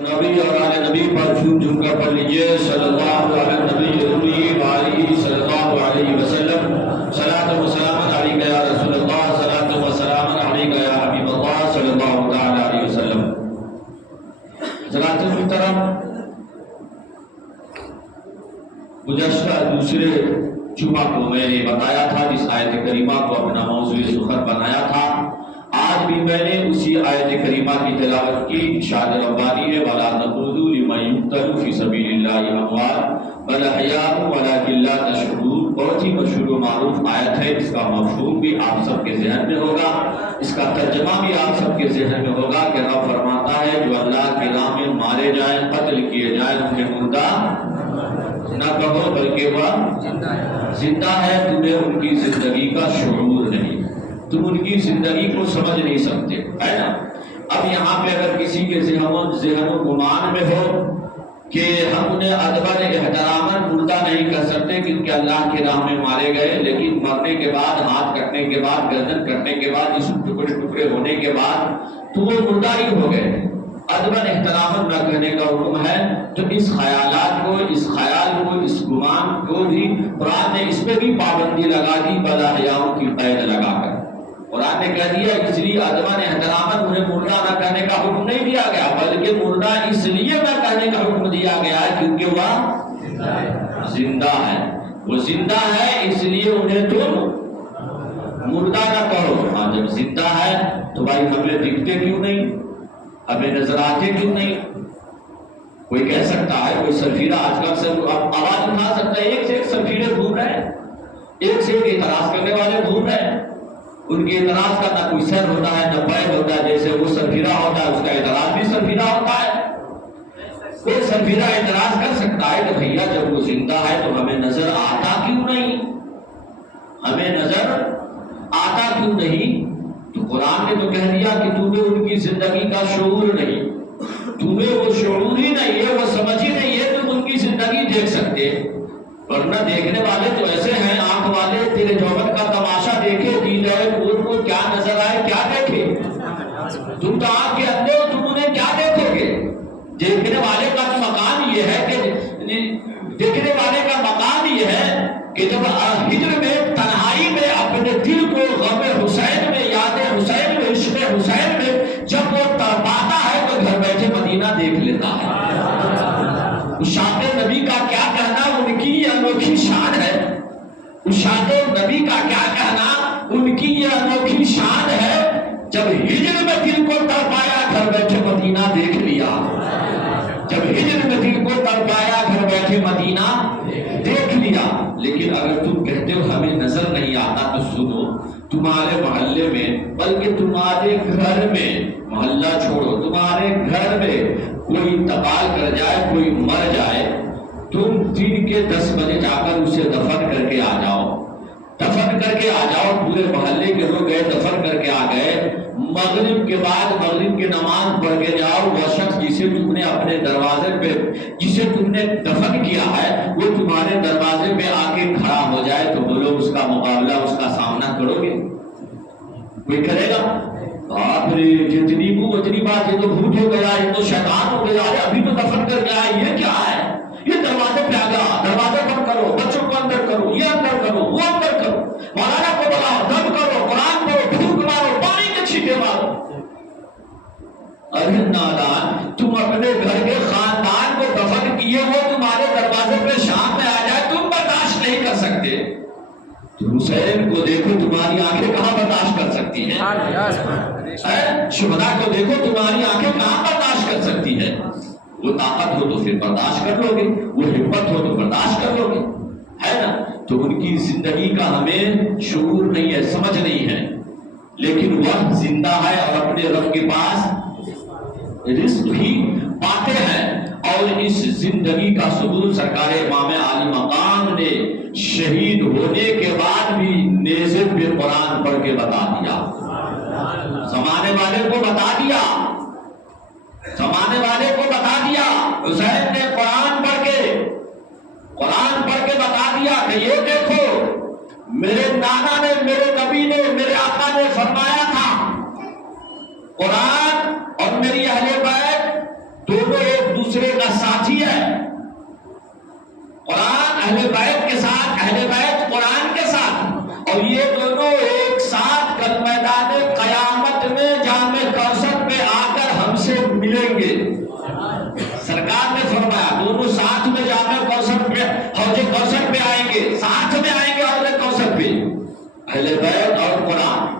نبی اور آل نبی پر جھوم جھوم کر پڑھ لیجئے صلی اللہ علیہ نبی امی وآلہ صلی اللہ علیہ وسلم صلاۃ و سلام علیک یا رسول اللہ صلاۃ و سلام علیک یا حبیب اللہ صلی اللہ تعالی علیہ وسلم۔ حضرات محترم، گزشتہ دوسرے جمعہ کو میں نے بتایا تھا، جس آیت کریمہ کو اپنا موضوع سخن بنایا تھا، آج بھی میں نے اسی آیت کریمہ کی تلاوت کی۔ ارشاد ربانی ہے وَلَا تَقُولُوا لِمَن يُقْتَلُ فِي سَبِيلِ اللَّهِ أَمْوَاتٌ بَلْ أَحْيَاءٌ وَلَٰكِن لَّا تَشْعُرُونَ۔ بہت ہی مشہور و معروف آیت ہے، اس کا مفہوم بھی آپ سب کے ذہن میں ہوگا، اس کا ترجمہ بھی آپ سب کے ذہن میں ہوگا کہ رب فرماتا ہے جو اللہ کی راہ میں مارے جائیں، قتل کیے جائیں، انہیں مردہ نہ کہو بلکہ وہ زندہ ہے، تمہیں ان کی زندگی کا شعور نہیں، تم ان کی زندگی کو سمجھ نہیں سکتے، ہے نا۔ اب یہاں پہ اگر کسی کے ذہن و گمان میں ہو کہ ہم انہیں ادباً احتراماً مردہ نہیں کر سکتے کیونکہ اللہ کی راہ میں مارے گئے، لیکن مرنے کے بعد، ہاتھ کٹنے کے بعد، گردن کٹنے کے بعد، جسم ٹکڑے ٹکڑے ہونے کے بعد تو وہ مردہ ہی ہو گئے، ادباً احتراماً نہ کہنے کا حکم ہے۔ تو اس خیالات کو، اس خیال کو، اس گمان کو بھی قرآن نے اس پہ بھی پابندی لگا دی، بداحیاؤں کی قید لگا کر۔ قرآن نے کہہ دیا اس لیے ادباً احتراماً انہیں مردہ نہ کہنے کا حکم نہیں دیا گیا، بلکہ مردہ اس لیے نہ کہنے کا حکم دیا گیا ہے کیونکہ وہ زندہ ہے، وہ زندہ ہے، اس لیے انہیں تم مردہ نہ کہو۔ ہاں، جب زندہ ہے تو بھائی ہمیں دکھتے کیوں نہیں، ہمیں نظر آتے کیوں نہیں؟ کوئی کہہ سکتا ہے، کوئی سرفیرہ آج کل سے آواز اٹھا سکتا ہے، ایک سے ایک سرفیرے گھوم رہے ہیں، ایک سے ایک اعتراض کرنے والے گھوم رہے ہیں، ان کے اعتراض کا نہ کوئی سر ہوتا ہے نہ پیر ہوتا ہے، جیسے وہ سرفیرہ ہوتا ہے اس کا اعتراض بھی سرفیرہ ہوتا ہے۔ کوئی سرفیرہ اعتراض کر سکتا ہے کہ بھیا جب وہ زندہ ہے تو ہمیں نظر آتا کیوں نہیں، ہمیں نظر آتا کیوں نہیں؟ تو قرآن نے تو کہہ دیا کہ تمہیں ان کی زندگی کا شعور نہیں، تمہیں وہ شعور ہی نہیں ہے، وہ سمجھ ہی نہیں ہے، تم ان کی زندگی دیکھ سکتے، ورنہ دیکھنے والے تو ایسے ہیں، آنکھ والے تیرے جوہر کا تماشا دیکھے، دین رہے پور کو کیا نظر آئے کیا دیکھے، تم تو آنکھ کے اندھے ہو، تم انہیں کیا دیکھو گے؟ دیکھنے والے کا تو مقام یہ ہے کہ دیکھنے والے کا مقام یہ ہے کہ جب ہجر میں، تنہائی میں اپنے دل کو غم حسین میں، یاد حسین میں، عشق حسین میں جب وہ تڑپاتا ہے تو گھر بیٹھے مدینہ دیکھ لیتا ہے۔ اشاعت نبی کا کیا کہنا، ان کی یہ انوکھی شان ہے، اشاعت نبی کا کیا کہنا، ان کی یہ انوکھی شان ہے، جب ہجر میں دل کو تڑپایا گھر بیٹھے مدینہ دیکھ لیا، جب ہجر میں دل کو تڑپایا گھر بیٹھے مدینہ دیکھ لیا۔ لیکن اگر تم کہتے ہو ہمیں نظر نہیں آتا تو سنو، تمہارے محلے میں، بلکہ تمہارے گھر میں، محلہ چھوڑو، تمہارے گھر میں کوئی انتقال کر جائے، کوئی مر جائے، تم دن کے 10 بجے جا کر اسے دفن کر کے آ جاؤ، دفن کر کے آ جاؤ، پورے محلے کے لوگ گئے دفن کر کے آ گئے، مغرب کے بعد مغرب کی نماز پڑھ کے جاؤ، وہ شخص جسے تم نے اپنے دروازے پہ، جسے تم نے دفن کیا ہے، وہ تمہارے دروازے پہ آ کے کھڑا ہو جائے تو بولو اس کا مقابلہ، اس کا سامنا کرو گے؟ کوئی کرے گا؟ باپ رے، جتنی وہ اتنی بات، یہ تو بھوت ہو گیا، یہ تو شیطان ہو گیا، ابھی تو دفن کر کے آیا، یہ کیا ہے؟ یہ دروازے پہ آ گیا، دروازے بند کرو، بچوں کو اندر کرو، یہ اندر کرو، وہ اندر کرو، مولانا کو بلاؤ، دم کرو، قرآن پڑھو، پھونک مارو، پانی کے چھینٹے مارو۔ ارے نادان، تم اپنے گھر کے خاندان کو دفن کیے ہو، تمہارے دروازے پہ شام میں آ جائے، تم برداشت نہیں کر سکتے، تو حسین کو دیکھو، تمہاری آنکھیں کہاں برداشت کر سکتی ہیں؟ شہداء کو دیکھو، تمہاری آنکھیں کہاں برداشت کر سکتی ہیں؟ وہ طاقت ہو تو پھر برداشت کر لو گے، وہ ہمت ہو تو برداشت کر لو گے، ہے نا۔ تو ان کی زندگی کا ہمیں شعور نہیں ہے، سمجھ نہیں ہے، لیکن وہ زندہ ہے اور اپنے رب کے پاس رزق بھی پاتے ہیں۔ اور اس زندگی کا ثبوت سرکار امام عالی مقام نے شہید ہونے کے بعد بھی نیزے پہ قرآن پڑھ کے بتا دیا، زمانے والے کو بتا دیا، زمانے والے کو بتا دیا، حسین نے قرآن پڑھ کے بتا دیا کہ یہ دیکھو، میرے نانا نے، میرے نبی نے، میرے آقا نے فرمایا تھا، قرآن اور میری اہل بیت دونوں دوسرے کا ساتھی ہے. قرآن اہل بیت کے ساتھ، اہل بیت قرآن کے ساتھ، اور یہ دونوں ایک ساتھ کل میدان قیامت میں جام کوثر پہ آ کر ہم سے ملیں گے. سرکار نے فرمایا دونوں ساتھ میں جام کوثر پہ، حوض کوثر پہ آئیں گے، ساتھ میں آئیں گے حوض کوثر پہ، اہل بیت اور قرآن.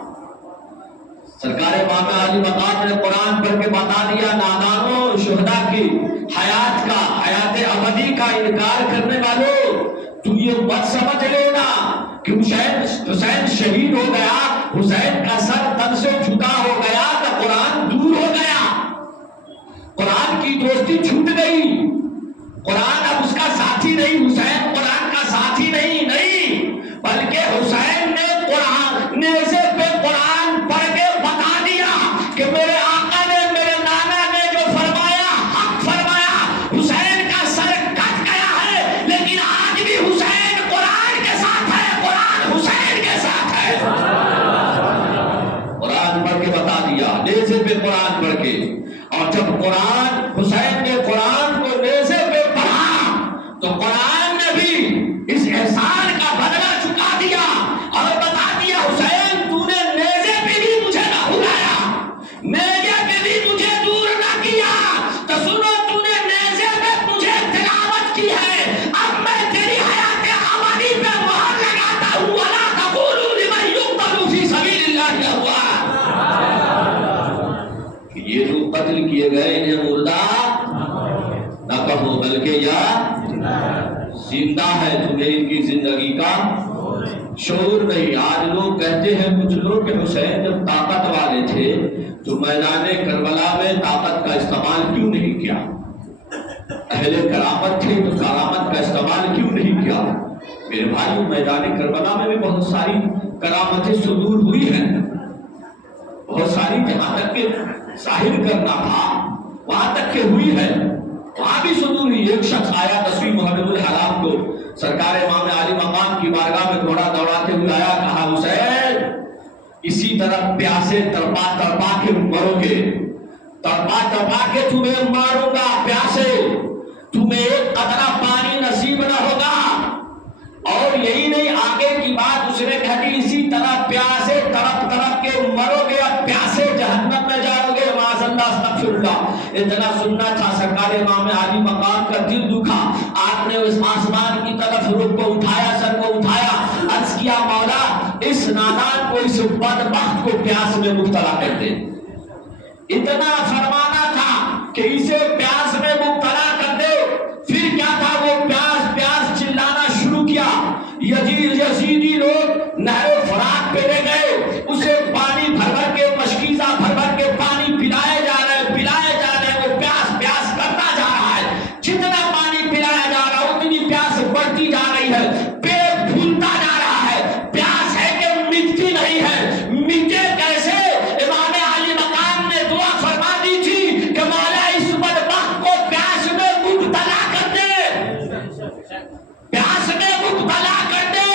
سرکار امام علی مقام نے قرآن پڑھ کے بتا دیا نادانوں، شہداء کی حیات کا، حیات ابدی کا انکار کرنے والوں، تو یہ مت سمجھ لینا کہ حسین شہید ہو گیا، حسین کا سر تن سے جدا ہو گیا تو قرآن دور ہو گیا، قرآن کی دوستی چھوٹ گئی، قرآن اب اس کا ساتھی نہیں، حسین قرآن کا ساتھی نہیں، بلکہ حسین نے قرآن نیزے پہ قرآن پڑھ کے بتا دیا کہ میرے آقا نے، میرے نانا نے جو فرمایا حق فرمایا، حسین کا سر کٹ گیا ہے لیکن آج بھی حسین قرآن کے ساتھ ہے، قرآن حسین کے ساتھ ہے. قرآن پڑھ کے بتا دیا، نیزے پہ قرآن پڑھ کے. اور جب قرآن، حسین نے قرآن کو نیزے پہ پڑھا تو قرآن نے بھی اس احسان کا بدلہ چکا دیا اور بتا دیا حسین تو نے نیزے پہ بھی مجھے نہ بھلایا، نیزے پہ بھی مجھے دور نہ کیا، تو سنو تو نے نیزے پہ مجھے تلاوت کی ہے، اب میں تیری حیات ابدی پہ مہر لگاتا ہوں. وَلَا تَقُولُوا لِمَن يُقْتَلُ فِي سَبِيلِ اللَّهِ أَمْوَاتٌ. یہ جو قتل کیے گئے انہیں مردہ نہ کہو بلکہ یا زندہ ہے، تمہیں ان کی زندگی کا شعور نہیں. آج لوگ کہتے ہیں کچھ لوگ کہ حسین جب طاقت والے تھے تو میدان کربلا میں طاقت کا استعمال کیوں نہیں کیا، اہل کرامت تھے تو کرامت کا استعمال کیوں نہیں کیا. میرے بھائیو، میدان کربلا میں بھی بہت ساری کرامتیں صدور ہوئی ہیں، بہت ساری، جہاں تک کہ ظاہر کرنا تھا وہاں تک کہ ہوئی ہے، وہاں بھی صدور ہوئی. ایک شخص آیا تصویر محمد الحرام کو سرکار امام علی مقام کی بارگاہ میں گھوڑا دوڑاتے ہوئے آیا، کہا حسین اسی طرح پیاسے تڑپا تڑپا کے مرو گے، تڑپا تڑپا کے تمہیں ماروں گا، پیاسے تمہیں ایک قطرہ پانی نصیب نہ ہوگا. اور یہی نہیں، آگے کی بات اس نے کہا کہ اسی طرح پیاسے تڑپ تڑپ کے مرو گے اور پیاسے جہنم میں جاؤ گے. معاذ اللہ، استغفر اللہ. اتنا سننا تھا، سرکار امام علی مقام کا دل دکھا، آپ نے اس آسمان کی طرف رخ کو اٹھایا، سر کو اٹھایا، عرض کیا مولا اس نادان کو، اس بدبخت کو پیاس میں مبتلا کر دے. اتنا فرمانا تھا کہ اسے پیاس میں مبتلا کر دے. پھر کیا تھا، وہ پیاس پیاس چلانا شروع کیا. یزیدی لوگ نہر فرات پہ لے گئے، اسے پانی بھر بھر کے، مشکیزہ بھر بھر کے پانی پلائے جا رہے، وہ پیاس پیاس کرتا جا رہا ہے. جتنا پانی پلایا جا رہا ہے اتنی پیاس بڑھتی جا رہی ہے، پیٹ پھولتا جا رہا ہے. پیاس ہے کہ مٹتی نہیں ہے، مٹے کیسے؟ امام علی مقام نے دعا فرما دی تھی کہ مولا اس بدبخت کو پیاس میں مبتلا کر دے، پیاس میں مبتلا کر دے.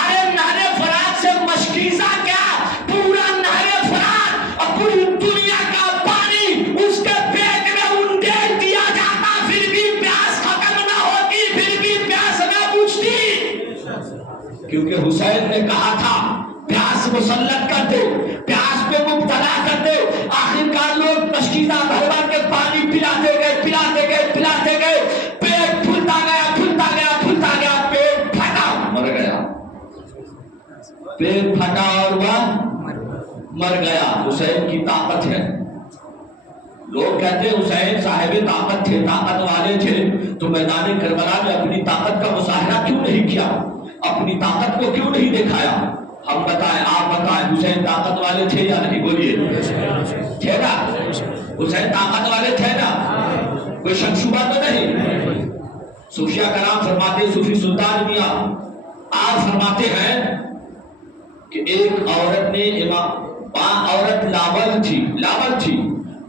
ارے نہر فرات سے مشکیزہ کیا، پورا نہر فرات اور پوری دنیا کا پانی اس کے پیٹ میں انڈیل دیا جاتا، پھر بھی پیاس ختم نہ ہوتی، پھر بھی پیاس نہ بجھتی. کیونکہ حسین نے کہا تھا پیاس مسلط کر دے، پیاس پہ مبتلا کر دے. آخرکار لوگ مشکیزہ بھر بھر کے پانی پلاتے گئے، پلاتے گئے، پلاتے گئے، پیٹ پھولتا گیا، پھولتا گیا، پھولتا گیا، پیٹ پھٹا، مر گیا. پیٹ پھٹا اور وہ مر گیا. حسین کی طاقت ہے. لوگ کہتے ہیں حسین صاحب طاقت تھے، طاقت والے تھے، تو میدان کربلا میں اپنی طاقت کا مظاہرہ کیوں نہیں کیا، اپنی طاقت کو کیوں نہیں دکھایا؟ ہم بتائیں، آپ بتائیں، حسین طاقت والے تھے یا نہیں؟ بولیے، تھے نا؟ حسین طاقت والے تھے نا؟ کوئی شک شبہ تو نہیں. صوفیہ کرام فرماتے، صوفی سلطان میاں آپ فرماتے ہیں کہ ایک عورت نے عورت لاول تھی،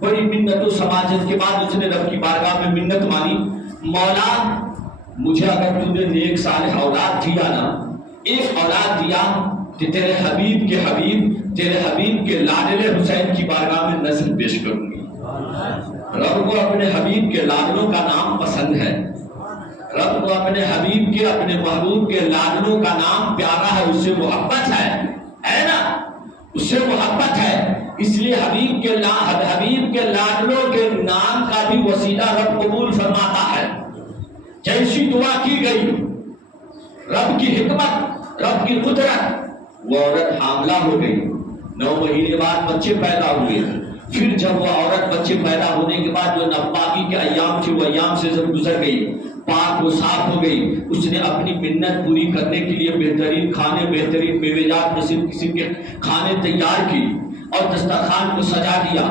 بڑی منت و سماجت کے بعد اس نے رب کی بارگاہ میں منت مانی، مولا مجھے اگر تو نے نیک صالح اولاد دیا نا، ایک اولاد دیا کہ تیرے حبیب کے حبیب، تیرے حبیب کے لاڈلے حسین کی بارگاہ میں نذر پیش کروں گی. رب کو اپنے حبیب کے لاڈلوں کا نام اپنے حبیب کے اپنے محبوب کے لاڈلوں کا نام پیارا ہے، اس سے محبت ہے نا، اس سے محبت ہے، اس لیے حبیب کے لاڈلوں کے نام کا بھی وسیلہ رب قبول فرماتا ہے۔ جیسی دعا کی گئی، رب کی حکمت، رب کی قدرت، وہ عورت حاملہ ہو گئی، 9 مہینے بعد بچے پیدا ہوئے۔ پھر جب وہ عورت بچے پیدا ہونے کے بعد جو ناپاکی کے ایام تھے وہ ایام سے جب گزر گئی، پاک و صاف ہو گئی، اس نے اپنی منت پوری کرنے کے لیے بہترین کھانے، بہترین میویجات قسم قسم کے کھانے تیار کی اور دسترخوان کو سجا دیا،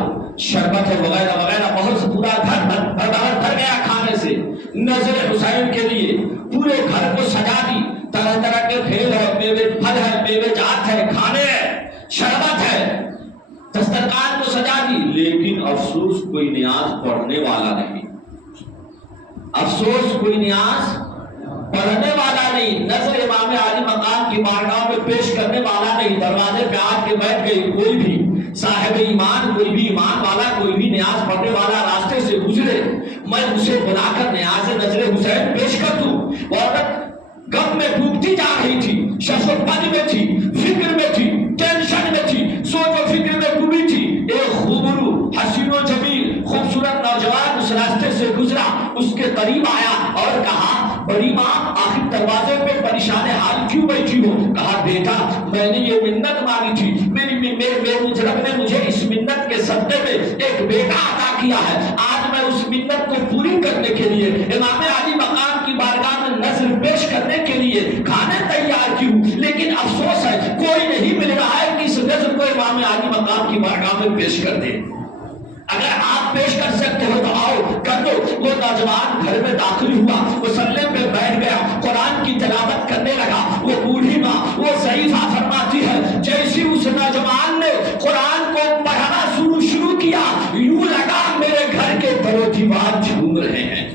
شربت وغیرہ وغیرہ بہت سے پورا گھر بھر گیا کھانے سے۔ نظر حسین کے لیے پورے گھر کو سجا دی، طرح طرح کے پھل ہے، میوے پھل ہے، میوے جات ہے، کھانے ہے، شربت ہے، دسترخوان کو سجا دی، لیکن افسوس کوئی نیاز پڑھنے والا نہیں، افسوس کوئی نیاز پڑھنے والا نہیں، نظر امام عالی مقام کی بارگاہ میں پیش کرنے والا نہیں۔ دروازے پہ آ کے بیٹھ گئی، کوئی بھی صاحب ایمان، کوئی بھی ایمان والا، کوئی بھی نیاز پڑھنے والا راستے سے گزرے، میں اسے بلا کر نیاز نظر حسین پیش کر دوں۔ وہ عورت غم میں ڈوبتی جا رہی تھی، شش و پن میں تھی، فکر میں تھی، ٹینشن میں تھی، سوچ و فکر میں ڈوبی تھی۔ ایک خوبرو حسین و جمیل خوبصورت نوجوان اس راستے سے گزرا، اس کے قریب آیا اور کہا، بڑی ماں آخر دروازے پہ پریشان حال کیوں بیٹھی ہو؟ کہا، بیٹا میں نے یہ منت مانگی تھی، میرے رب نے مجھے اس منت کے صدقے میں ایک بیٹا عطا کیا ہے، آج میں اس منت کو پوری کرنے کے لیے امام علی مقام کی بارگاہ میں نذر پیش کرنے کے لیے کھانے تیار کی ہوں، لیکن افسوس ہے کوئی نہیں مل رہا ہے کہ اس نذر کو امام علی مقام کی بارگاہ میں پیش کر دے۔ اگر آپ پیش کر سکتے ہو تو آؤ کر دو۔ وہ نوجوان گھر میں داخل ہوا، مصلی پہ بیٹھ گیا، قرآن کی تلاوت کرنے لگا۔ وہ بوڑھی ماں، وہ ضعیفہ فرماتی ہے، جیسی اس نوجوان نے قرآن کو پڑھنا شروع کیا، یوں لگا میرے گھر کے در و دیوار جھوم رہے ہیں،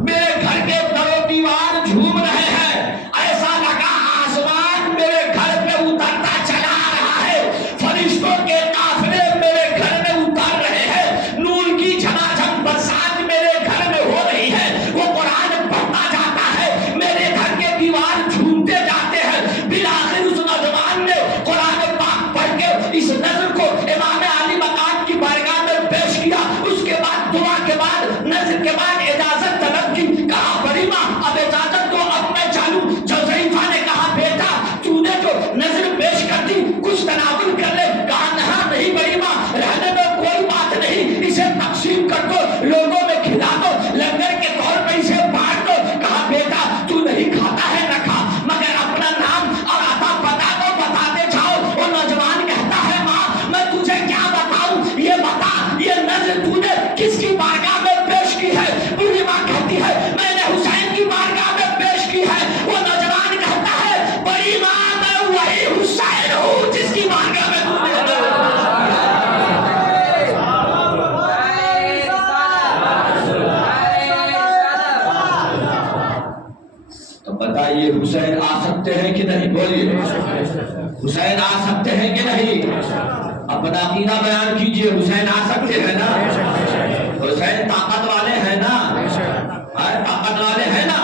میرے گھر کے در و دیوار جھوم رہے ہیں، ایسا لگا آسمان میرے گھر پہ اترتا چلا آ رہا ہے، فرشتوں کے قافلے میرے گھر میں اتر رہے ہیں، نور کی جھماجھم برسات میرے گھر میں ہو رہی ہے۔ وہ قرآن پڑھتا جاتا ہے، میرے گھر کے دیوار جھومتے جاتے ہیں۔ بالآخر اس نوجوان نے قرآن پاک پڑھ کے اس نذر کو امام علی مقام کی بارگاہ میں پیش کیا۔ اس کے بعد دعا کے بعد نذر کے بعد اجازت طلب کی، کہا، بڑی ماں اب اجازت دو، اب میں چلوں۔ جو ضعیفہ نے کہا، بیٹا تو نے جو نذر پیش کر دی کچھ تناول کر لے۔ کہا، نہیں بڑی ماں، رہنے میں کوئی بات نہیں، اسے تقسیم کر دو، لوگوں میں کھلا دو، لنگر کے طور پہ اسے بانٹ دو۔ کہا، بیٹا تو نہیں کھاتا ہے نہ کھا، مگر اپنا نام اور عطا پتا تو بتاتے جاؤ۔ وہ نوجوان کہتا ہے، ماں میں تجھے کیا بتاؤں، یہ بتا یہ نذر تو نے کس کی بارگاہ میں پیش کی ہے؟ بوڑھی ماں کہتی ہے، میں نے حسین کی بارگاہ میں پیش کی ہے۔ وہ نوجوان کہتا ہے، بڑی ماں میں وہی حسین ہوں جس کی بارگاہ میں تم نے تو بتائیے حسین آ سکتے ہیں کہ نہیں؟ بولیے، حسین آ سکتے ہیں کہ نہیں؟ اپنا عقیدہ بیان کیجئے، حسین آ سکتے ہیں نا؟ حسین طاقت والے ہیں نا؟ طاقت والے ہیں نا؟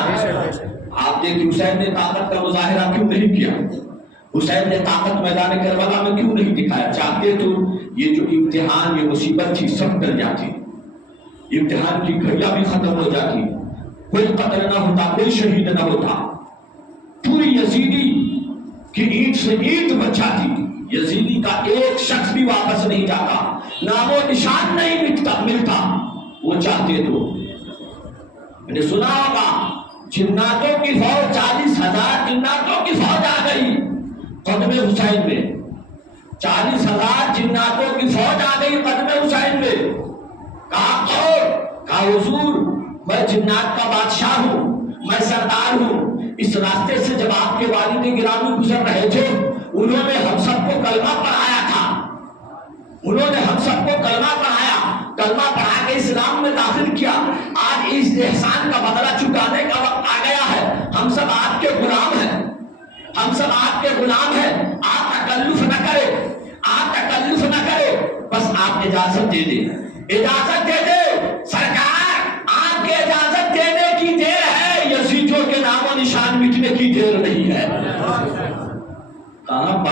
آپ دیکھیں حسین نے طاقت کا مظاہرہ کیوں نہیں کیا؟ حسین نے طاقت میدان کربلا میں کیوں نہیں دکھایا؟ چاہتے تو یہ جو امتحان، یہ مصیبت تھی سب ٹل جاتی، امتحان کی گھڑیاں بھی ختم ہو جاتی، کوئی قتل نہ ہوتا، کوئی شہید نہ ہوتا، پوری یزیدی کی اینٹ سے اینٹ بچ جاتی، یزیدی کا ایک شخص بھی واپس نہیں جاتا، نام و نشان نہیں ملتا۔ وہ چاہتے تو میں نے سنا ہوگا جناتوں کی فوج 40,000 جناتوں کی فوج آ گئی قدم حسین میں، 40,000 جناتوں کی فوج آ گئی قدم حسین میں۔ کہا کون؟ کہا حضور میں جنات کا بادشاہ ہوں، میں سردار ہوں۔ اس راستے سے جب آپ کے والد گرامی گزر رہے تھے انہوں نے ہم سب کو کلمہ پڑھایا تھا، انہوں نے ہم سب کو کلمہ پڑھایا، کلمہ پڑھا کے اسلام میں داخل کیا۔ آج اس احسان کا بدلہ چکانے کا وقت آ گیا ہے، ہم سب آپ کے غلام ہیں، ہم سب آپ کے غلام ہیں۔ آپ تکلف نہ کرے، آپ تکلف نہ کرے، بس آپ اجازت دے دیں، اجازت دے دیں۔ سرکار آپ کے اجازت دینے کی دیر ہے،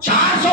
400